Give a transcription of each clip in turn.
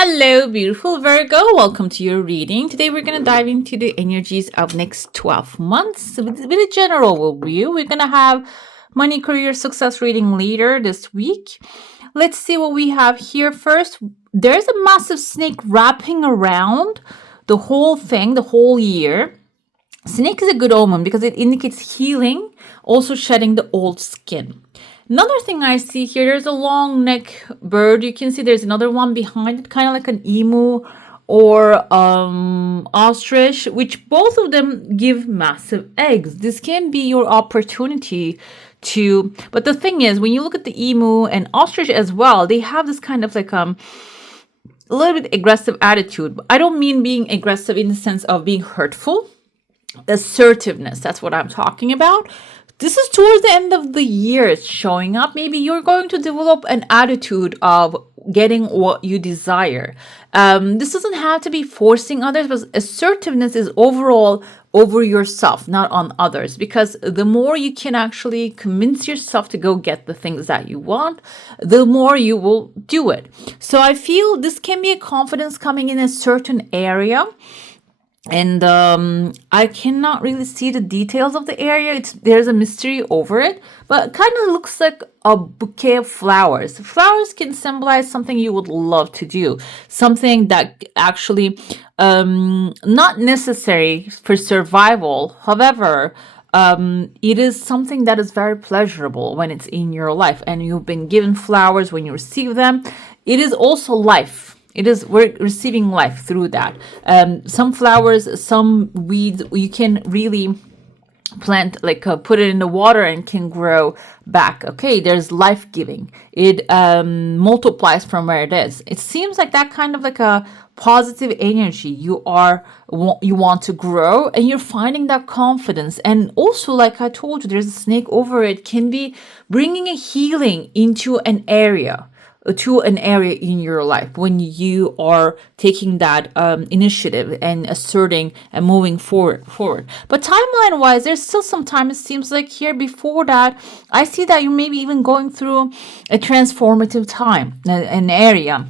Hello, beautiful Virgo. Welcome to your reading. Today, we're going to dive into the energies of next 12 months with a general overview. We're going to have money, career, success reading later this week. Let's see what we have here first. There's a massive snake wrapping around the whole thing, the whole year. Snake is a good omen because it indicates healing, also shedding the old skin. Another thing I see here, there's a long neck bird. You can see there's another one behind it, kind of like an emu or ostrich, which both of them give massive eggs. This can be your opportunity to, but the thing is, when you look at the emu and ostrich as well, they have this kind of like a little bit aggressive attitude. I don't mean being aggressive in the sense of being hurtful. Assertiveness, that's what I'm talking about. This is towards the end of the year, it's showing up. Maybe you're going to develop an attitude of getting what you desire. This doesn't have to be forcing others, but assertiveness is overall over yourself, not on others. Because the more you can actually convince yourself to go get the things that you want, the more you will do it. So I feel this can be a confidence coming in a certain area. And I cannot really see the details of the area. There's a mystery over it, but it kind of looks like a bouquet of flowers. Flowers can symbolize something you would love to do, something that actually not necessary for survival. However, it is something that is very pleasurable when it's in your life, and you've been given flowers when you receive them. It is also life. We're receiving life through that. Some flowers, some weeds, you can really plant, like put it in the water and can grow back. Okay, there's life giving. It multiplies from where it is. It seems like that kind of like a positive energy. You want to grow, and you're finding that confidence. And also, like I told you, there's a snake over it, can be bringing a healing into an area. To an area in your life when you are taking that initiative and asserting and moving forward. But timeline wise, there's still some time. It seems like here before that, I see that you may be even going through a transformative time, an area.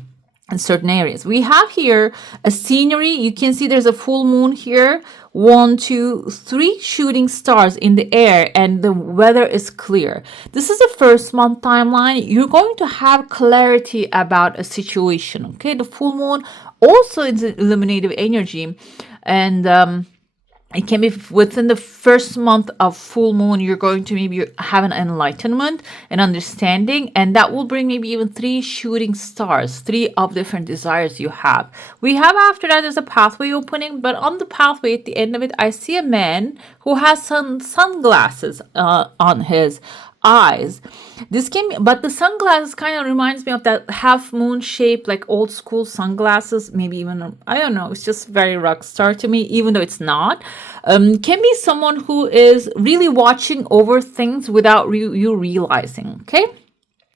In certain areas, we have here a scenery. You can see there's a full moon here, 1, 2, 3 shooting stars in the air, and the weather is clear. This is the first month timeline. You're going to have clarity about a situation. Okay, the full moon also is an illuminative energy, and it can be within the first month of full moon. You're going to maybe have an enlightenment, an understanding, and that will bring maybe even 3 shooting stars, 3 of different desires you have. We have after that there's a pathway opening, but on the pathway at the end of it, I see a man who has some sunglasses on his eyes. This can be, but the sunglasses kind of reminds me of that half moon shape, like old school sunglasses. Maybe even, I don't know, it's just very rock star to me, even though it's not. Can be someone who is really watching over things without you realizing. Okay,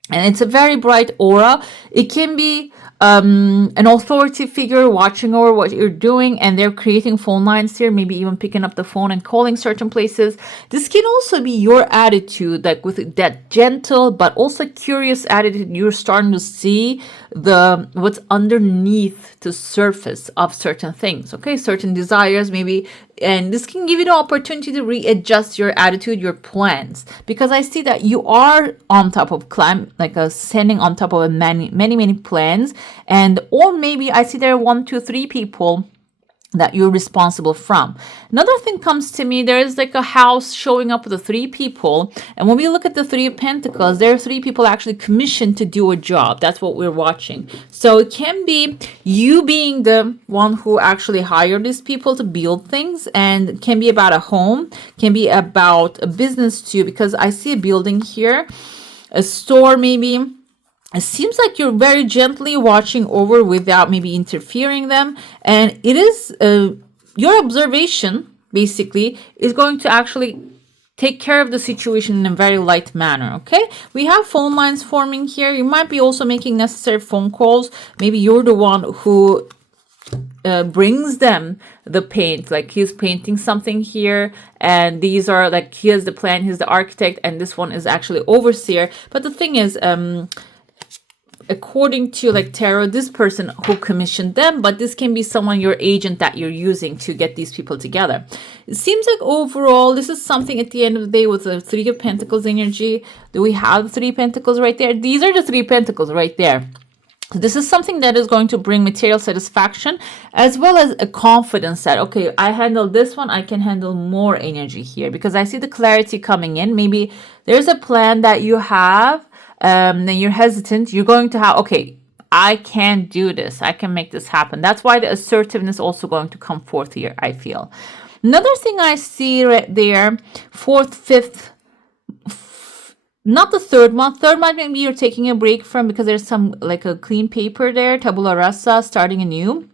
and it's a very bright aura. It can be an authority figure watching over what you're doing, and they're creating phone lines here, maybe even picking up the phone and calling certain places. This can also be your attitude, like with that gentle but also curious attitude. You're starting to see what's underneath the surface of certain things, okay, certain desires maybe, and this can give you the opportunity to readjust your attitude, your plans, because I see that you are on top of standing on top of many plans, and or maybe I see there are 1, 2, 3 people that you're responsible from. Another thing comes to me, there is like a house showing up with the 3 people, and when we look at the 3 of Pentacles, there are 3 people actually commissioned to do a job. That's what we're watching. So it can be you being the one who actually hired these people to build things, and it can be about a home, can be about a business too, because I see a building here, a store maybe. It seems like you're very gently watching over without maybe interfering them. And it is your observation, basically, is going to actually take care of the situation in a very light manner. Okay, we have phone lines forming here. You might be also making necessary phone calls. Maybe you're the one who brings them the paint, like he's painting something here, and these are like, here's the plan, he's the architect, and this one is actually overseer. But the thing is, according to like tarot, this person who commissioned them, but this can be someone, your agent, that you're using to get these people together. It seems like overall this is something at the end of the day with the Three of Pentacles energy. Do we have Three Pentacles right there? These are the Three Pentacles right there. This is something that is going to bring material satisfaction as well as a confidence that, okay, I handle this one, I can handle more energy here, because I see the clarity coming in. Maybe there's a plan that you have, then you're hesitant. You're going to have, okay, I can do this. I can make this happen. That's why the assertiveness also going to come forth here, I feel. Another thing I see right there, fourth, fifth, not the third month. Third month, maybe you're taking a break from, because there's some like a clean paper there, tabula rasa, starting anew.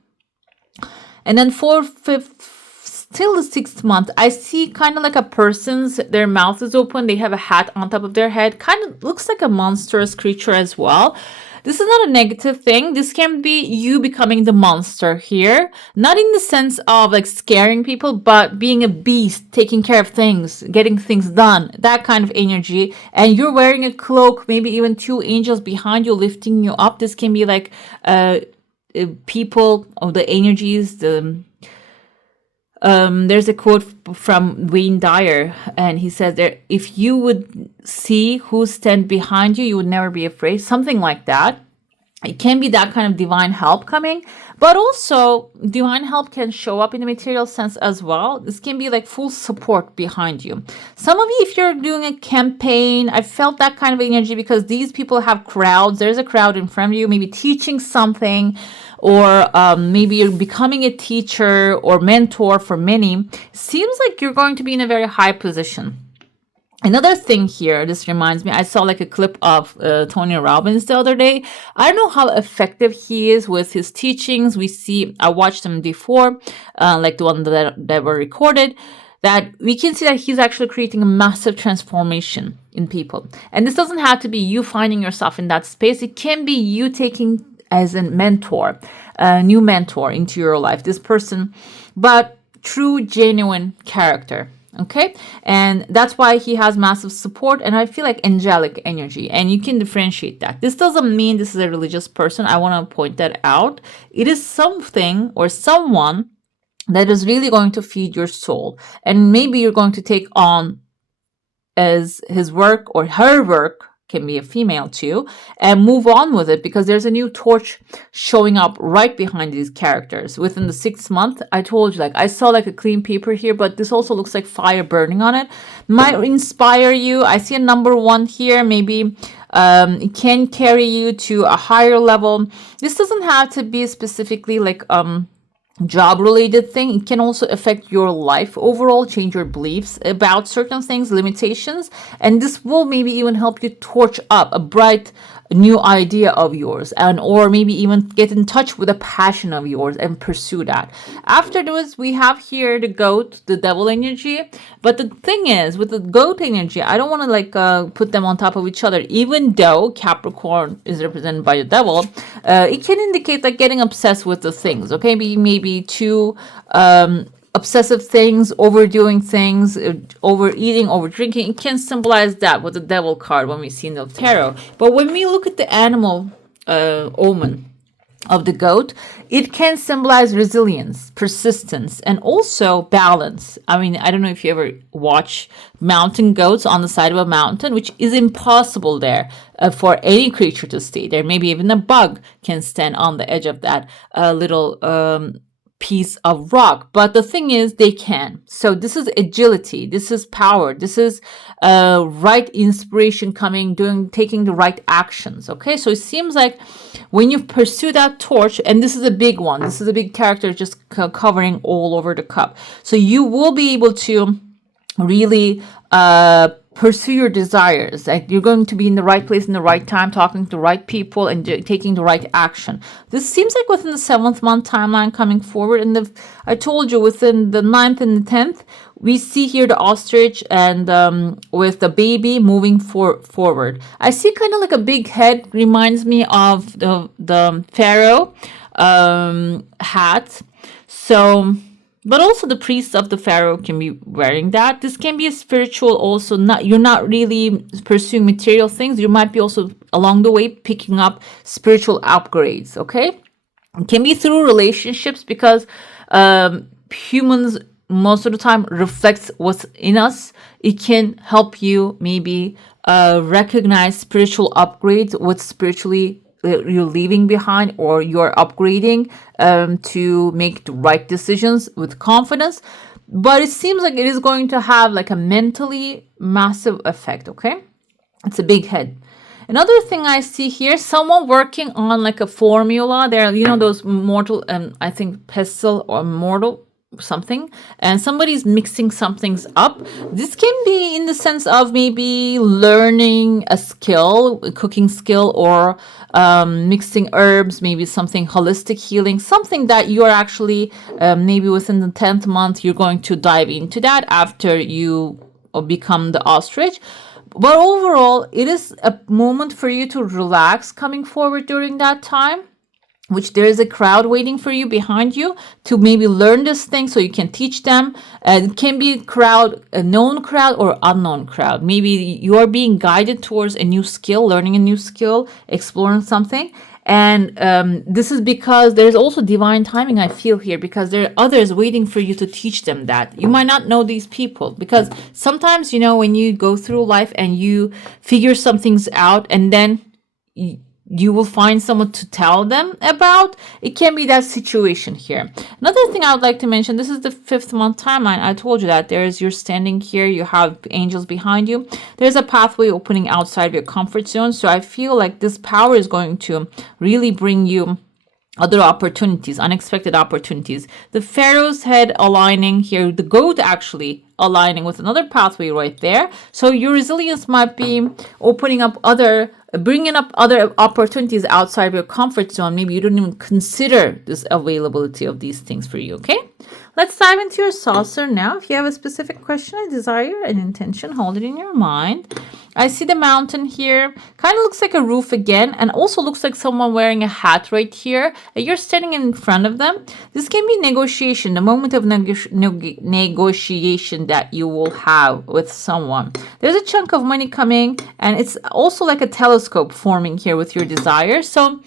And then fourth, fifth, still the 6th month, I see kind of like a person's, their mouth is open. They have a hat on top of their head. Kind of looks like a monstrous creature as well. This is not a negative thing. This can be you becoming the monster here. Not in the sense of like scaring people, but being a beast, taking care of things, getting things done, that kind of energy. And you're wearing a cloak, maybe even 2 angels behind you lifting you up. This can be like people of the energies, there's a quote from Wayne Dyer, and he says there, if you would see who stand behind you, you would never be afraid. Something like that. It can be that kind of divine help coming, but also divine help can show up in a material sense as well. This can be like full support behind you. Some of you, if you're doing a campaign, I felt that kind of energy, because these people have crowds. There's a crowd in front of you, maybe teaching something, or maybe you're becoming a teacher or mentor for many. Seems like you're going to be in a very high position. Another thing here, this reminds me, I saw like a clip of Tony Robbins the other day. I don't know how effective he is with his teachings. I watched him before, like the one that were recorded, that we can see that he's actually creating a massive transformation in people. And this doesn't have to be you finding yourself in that space. It can be you taking as a mentor, a new mentor into your life, this person, but true, genuine character. Okay. And that's why he has massive support. And I feel like angelic energy, and you can differentiate that. This doesn't mean this is a religious person. I want to point that out. It is something or someone that is really going to feed your soul. And maybe you're going to take on as his work or her work, can be a female too, and move on with it, because there's a new torch showing up right behind these characters. Within the 6th month, I told you, like I saw like a clean paper here, but this also looks like fire burning on it. Might inspire you. I see a number 1 here. Maybe it can carry you to a higher level. This doesn't have to be specifically like job related thing. It can also affect your life overall, change your beliefs about certain things, limitations, and this will maybe even help you torch up a bright new idea of yours, and or maybe even get in touch with a passion of yours and pursue that. Afterwards, we have here the goat, the devil energy. But the thing is, with the goat energy, I don't want to like put them on top of each other. Even though Capricorn is represented by the devil, it can indicate like getting obsessed with the things. Okay, maybe too obsessive things, overdoing things, overeating, over drinking. It can symbolize that with the devil card when we see in the tarot. But when we look at the animal omen of the goat, it can symbolize resilience, persistence, and also balance. I mean, I don't know if you ever watch mountain goats on the side of a mountain, which is impossible there for any creature to stay there. Maybe even a bug can stand on the edge of that little piece of rock. But the thing is, they can. So this is agility, this is power, this is right inspiration coming, taking the right actions. Okay, so it seems like when you pursue that torch, and this is a big one, this is a big character just covering all over the cup, so you will be able to really pursue your desires. Like you're going to be in the right place in the right time, talking to the right people, and taking the right action. This seems like within the 7th month timeline coming forward. And I told you within the 9th and the 10th, we see here the ostrich and with the baby moving forward. I see kind of like a big head, reminds me of the pharaoh hat. So But also the priests of the pharaoh can be wearing that. This can be a spiritual also, not, you're not really pursuing material things. You might be also along the way picking up spiritual upgrades, okay? It can be through relationships because humans most of the time reflects what's in us. It can help you maybe recognize spiritual upgrades, what's spiritually you're leaving behind or you're upgrading to make the right decisions with confidence. But it seems like it is going to have like a mentally massive effect, okay? It's a big head. Another thing I see here, someone working on like a formula. There, you know, those mortal, I think pestle or mortal something, and somebody's mixing some things up. This can be in the sense of maybe learning a skill, a cooking skill, or mixing herbs, maybe something holistic healing, something that you are actually maybe within the 10th month, you're going to dive into that after you become the ostrich. But overall, it is a moment for you to relax coming forward during that time, which there is a crowd waiting for you behind you to maybe learn this thing so you can teach them. And it can be a known crowd or unknown crowd. Maybe you are being guided towards a new skill, learning a new skill, exploring something. And this is because there's also divine timing, I feel here, because there are others waiting for you to teach them that. You might not know these people because sometimes, you know, when you go through life and you figure some things out and then you will find someone to tell them about. It can be that situation here. Another thing I would like to mention, this is the 5th month timeline. I told you that you're standing here, you have angels behind you. There's a pathway opening outside of your comfort zone. So I feel like this power is going to really bring you other opportunities, unexpected opportunities. The pharaoh's head aligning here, the goat actually aligning with another pathway right there. So your resilience might be bringing up other opportunities outside of your comfort zone. Maybe you don't even consider this availability of these things for you, okay? Let's dive into your saucer now. If you have a specific question, a desire, an intention, hold it in your mind. I see the mountain here. Kind of looks like a roof again, and also looks like someone wearing a hat right here. And you're standing in front of them. This can be negotiation, the moment of negotiation that you will have with someone. There's a chunk of money coming, and it's also like a telescope forming here with your desire. So,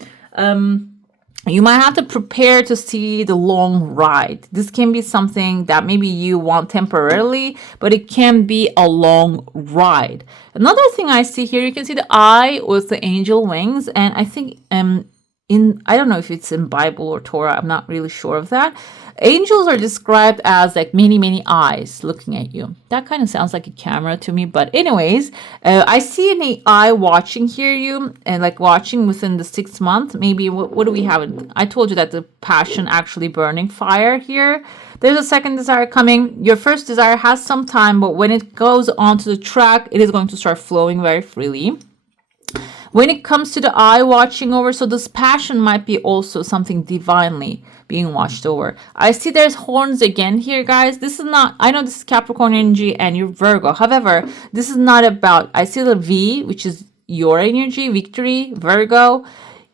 you might have to prepare to see the long ride. This can be something that maybe you want temporarily, but it can be a long ride. Another thing I see here, you can see the eye with the angel wings, and I think I don't know if it's in Bible or Torah, I'm not really sure of that. Angels are described as like many, many eyes looking at you. That kind of sounds like a camera to me. But anyways, I see an eye watching you and like watching within the 6th month. Maybe what do we have? I told you that the passion actually burning fire here. There's a second desire coming. Your first desire has some time, but when it goes onto the track, it is going to start flowing very freely. When it comes to the eye watching over, so this passion might be also something divinely being watched over. I see there's horns again here, guys. This is not, I know this is Capricorn energy and you're Virgo. However, this is not about, I see the V, which is your energy, victory, Virgo.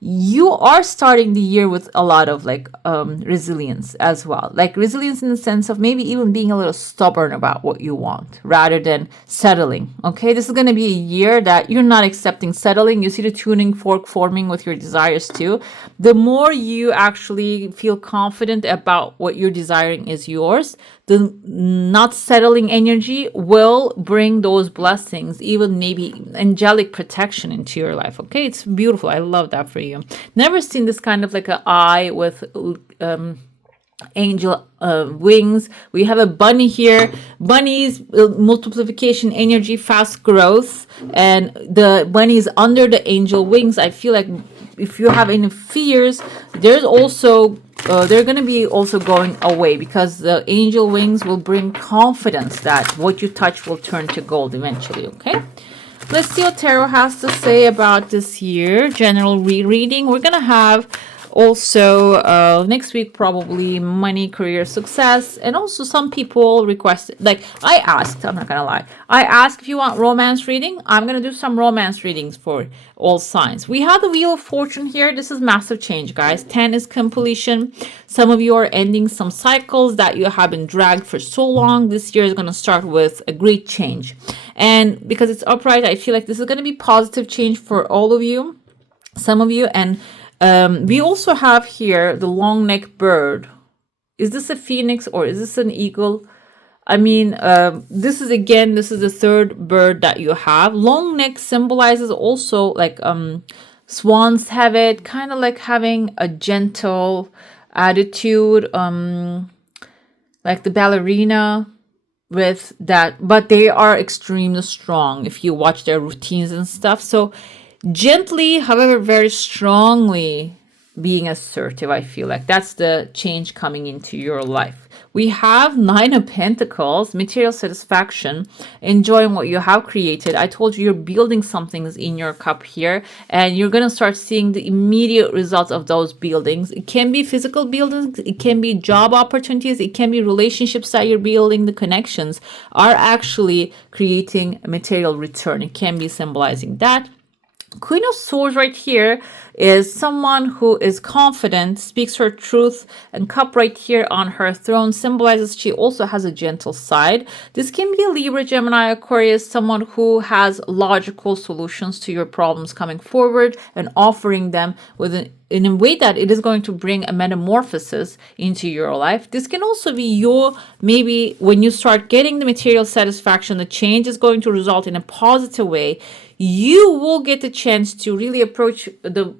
You are starting the year with a lot of like resilience as well. Like resilience in the sense of maybe even being a little stubborn about what you want rather than settling. Okay, this is going to be a year that you're not accepting settling. You see the tuning fork forming with your desires too. The more you actually feel confident about what you're desiring is yours, the not settling energy will bring those blessings, even maybe angelic protection into your life. Okay, it's beautiful. I love that for you. Never seen this kind of like an eye with angel wings. We have a bunny here. Bunnies, multiplication energy, fast growth, and the bunny is under the angel wings. I feel like if you have any fears, there's also they're going to be also going away because the angel wings will bring confidence that what you touch will turn to gold eventually. Okay, let's see what tarot has to say about this year. General rereading. We're going to have Also, next week, probably money, career, success. And also some people requested, like I asked, I'm not gonna lie. I asked if you want romance reading. I'm gonna do some romance readings for all signs. We have the Wheel of Fortune here. This is massive change, guys. 10 is completion. Some of you are ending some cycles that you have been dragged for so long. This year is gonna start with a great change. And because it's upright, I feel like this is gonna be positive change for all of you, some of you. And we also have here the long neck bird. Is this a phoenix or is this an eagle? I mean, this is the third bird that you have. Long neck symbolizes also like swans have it, kind of like having a gentle attitude, like the ballerina with that, but they are extremely strong if you watch their routines and stuff. So gently, however, very strongly being assertive, I feel like that's the change coming into your life. We have 9 of Pentacles, material satisfaction, enjoying what you have created. I told you you're building something in your cup here, and you're going to start seeing the immediate results of those buildings. It can be physical buildings, it can be job opportunities, it can be relationships that you're building. The connections are actually creating a material return. It can be symbolizing that. Queen of Swords right here is someone who is confident, speaks her truth, and cup right here on her throne symbolizes she also has a gentle side. This can be a Libra, Gemini, Aquarius, someone who has logical solutions to your problems coming forward and offering them in a way that it is going to bring a metamorphosis into your life. This can also be maybe when you start getting the material satisfaction, the change is going to result in a positive way. You will get the chance to really approach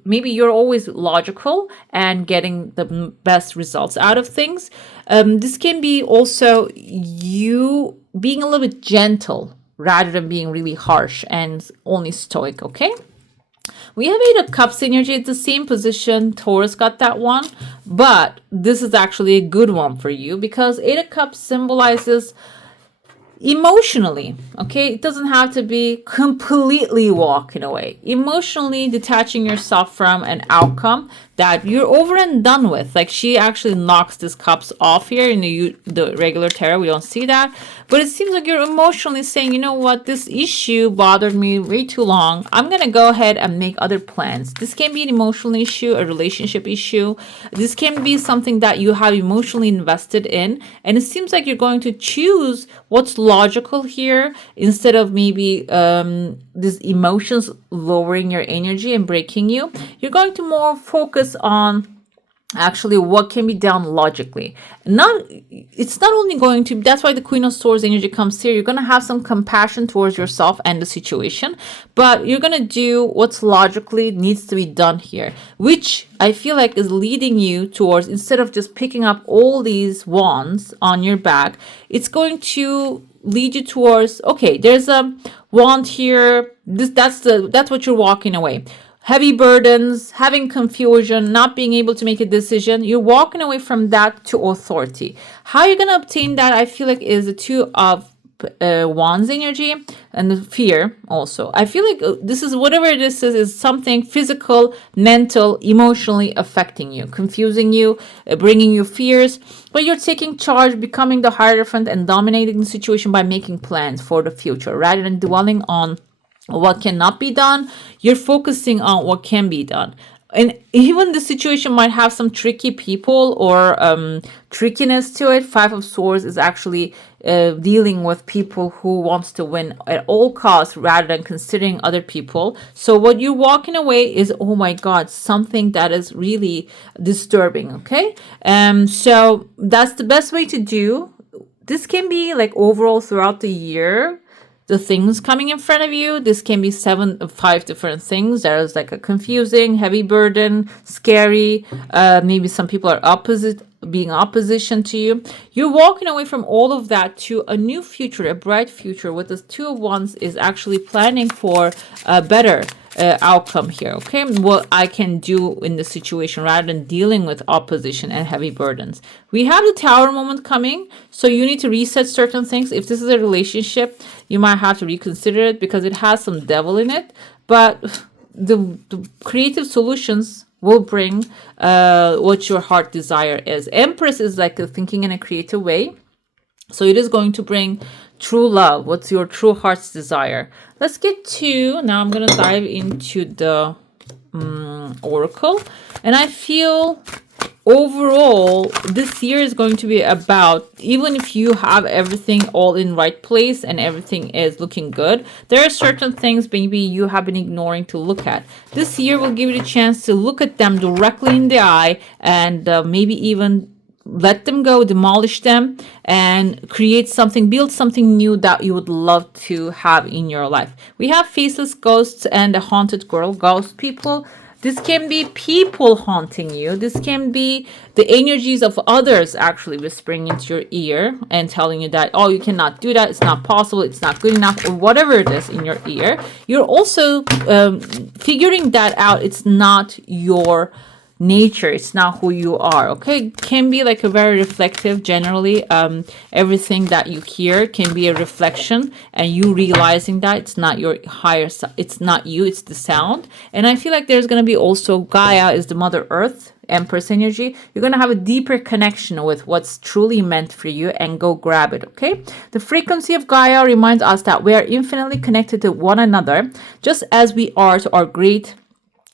maybe you're always logical and getting the best results out of things. This can be also you being a little bit gentle rather than being really harsh and only stoic, okay? We have 8 of Cups energy. It's the same position. Taurus got that one. But this is actually a good one for you because 8 of Cups symbolizes emotionally, okay? It doesn't have to be completely walking away. Emotionally detaching yourself from an outcome that you're over and done with. Like she actually knocks this cups off here in the regular tarot. We don't see that. But it seems like you're emotionally saying, you know what, this issue bothered me way too long. I'm going to go ahead and make other plans. This can be an emotional issue, a relationship issue. This can be something that you have emotionally invested in. And it seems like you're going to choose what's logical here instead of maybe these emotions lowering your energy and breaking you. You're going to more focus on actually what can be done logically. It's not only going to, that's why the Queen of Swords energy comes here. You're going to have some compassion towards yourself and the situation, but you're going to do what's logically needs to be done here, which I feel like is leading you towards, instead of just picking up all these wands on your back, it's going to lead you towards, okay, there's a wand here. That's what you're walking away. Heavy burdens, having confusion, not being able to make a decision. You're walking away from that to authority. How you're going to obtain that, I feel like, is the 2 of Wands energy and the fear also. I feel like this is, whatever this is something physical, mental, emotionally affecting you, confusing you, bringing you fears. But you're taking charge, becoming the Hierophant and dominating the situation by making plans for the future rather than dwelling on what cannot be done. You're focusing on what can be done. And even the situation might have some tricky people or trickiness to it. 5 of Swords is actually dealing with people who wants to win at all costs rather than considering other people. So what you're walking away is, oh my God, something that is really disturbing, okay? So that's the best way to do. This can be like overall throughout the year, the things coming in front of you. This can be 5 different things. There's like a confusing, heavy burden, scary. Maybe some people are being opposition to you. You're walking away from all of that to a new future, a bright future. With this 2 of Wands is actually planning for a better outcome here, okay? What I can do in the situation rather than dealing with opposition and heavy burdens. We have the Tower moment coming, so you need to reset certain things. If this is a relationship, you might have to reconsider it because it has some devil in it, but the creative solutions will bring what your heart desire is. Empress is like thinking in a creative way. So it is going to bring true love. What's your true heart's desire? Let's get to, now I'm going to dive into the oracle. And I feel overall, this year is going to be about, even if you have everything all in right place and everything is looking good, there are certain things maybe you have been ignoring to look at. This year will give you the chance to look at them directly in the eye and maybe even let them go, demolish them, and create something, build something new that you would love to have in your life. We have faceless ghosts and a haunted girl, ghost people. This can be people haunting you. This can be the energies of others actually whispering into your ear and telling you that, oh, you cannot do that. It's not possible. It's not good enough, or whatever it is in your ear. You're also figuring that out. It's not your nature. It's not who you are. Okay, can be like a very reflective. Generally, everything that you hear can be a reflection, and you realizing that it's not your higher self, it's not you, it's the sound. And I feel like there's going to be also Gaia is the Mother Earth, Empress energy. You're going to have a deeper connection with what's truly meant for you, and go grab it. Okay, the frequency of Gaia reminds us that we are infinitely connected to one another, just as we are to our great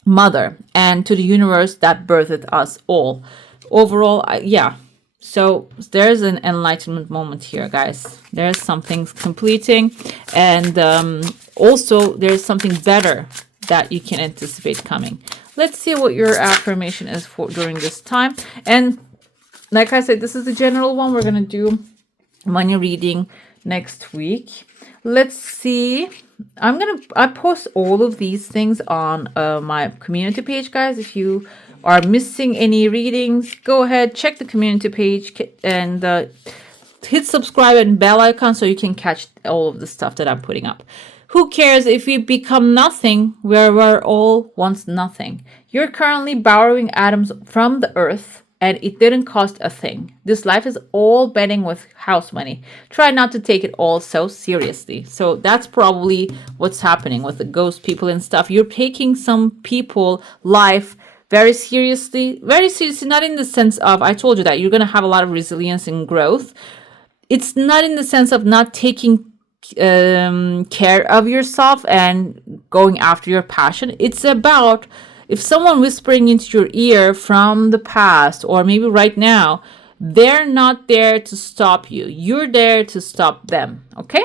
mother and to the universe that birthed us all. Overall, yeah, so there's an enlightenment moment here, guys. There's something completing, and also there's something better that you can anticipate coming. Let's see what your affirmation is for during this time. And like I said, this is the general one. We're gonna do money reading next week. Let's see. I post all of these things on my community page, guys. If you are missing any readings, go ahead, check the community page and hit subscribe and bell icon so you can catch all of the stuff that I'm putting up. Who cares if we become nothing where we're all once nothing? You're currently borrowing atoms from the earth, and it didn't cost a thing. This life is all betting with house money. Try not to take it all so seriously. So that's probably what's happening with the ghost people and stuff. You're taking some people life very seriously, not in the sense of, I told you that you're going to have a lot of resilience and growth. It's not in the sense of not taking care of yourself and going after your passion. It's about, if someone whispering into your ear from the past or maybe right now, they're not there to stop you. You're there to stop them. Okay?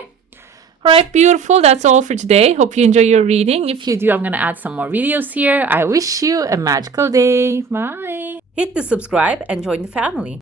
All right, beautiful. That's all for today. Hope you enjoy your reading. If you do, I'm going to add some more videos here. I wish you a magical day. Bye. Hit the subscribe and join the family.